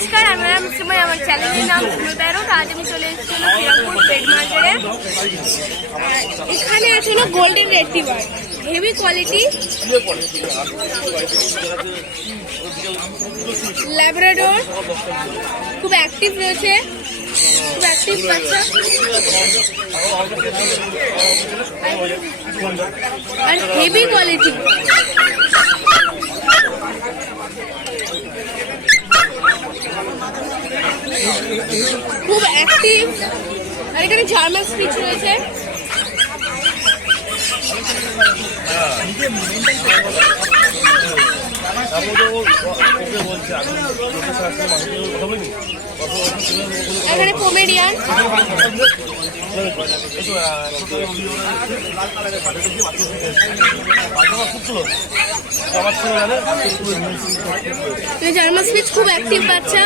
নমস্কার, আমার নাম সুময়, আমার চ্যানেলের নাম সুময় প্যারট। আজ আমি চলে এসেছিল শ্রীরামপুর পেট মার্কেটে। এখানে আছে হলো গোল্ডেন রেট্রিভার, হেভি কোয়ালিটি ল্যাব্রাডোর, খুব অ্যাক্টিভ রয়েছে, খুব অ্যাক্টিভ বাচ্চা আর হেভি কোয়ালিটি। খুব অ্যাক্টিভ। আর এখানে জার্মান স্পিচ রয়েছে। এখানে পমেরিয়ান, জার্মান স্পিচ, খুব অ্যাক্টিভ বাচ্চা।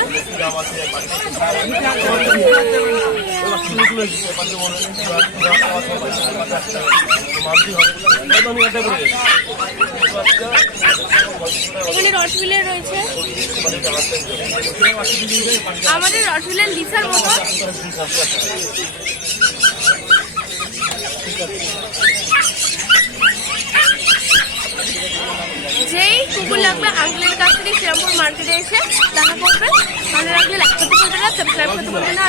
এখানে রটভিলের রয়েছে, আমাদের রটভিলের লিসার মতো। যেই কুকুর লাগবে আঙ্কেলের কাছ থেকে শ্রীরামপুর মার্কেটে এসে দেখা করবেন। ভালো লাগলে লাইক করতে পারবেন না, সাবস্ক্রাইব করতে পারবেন না।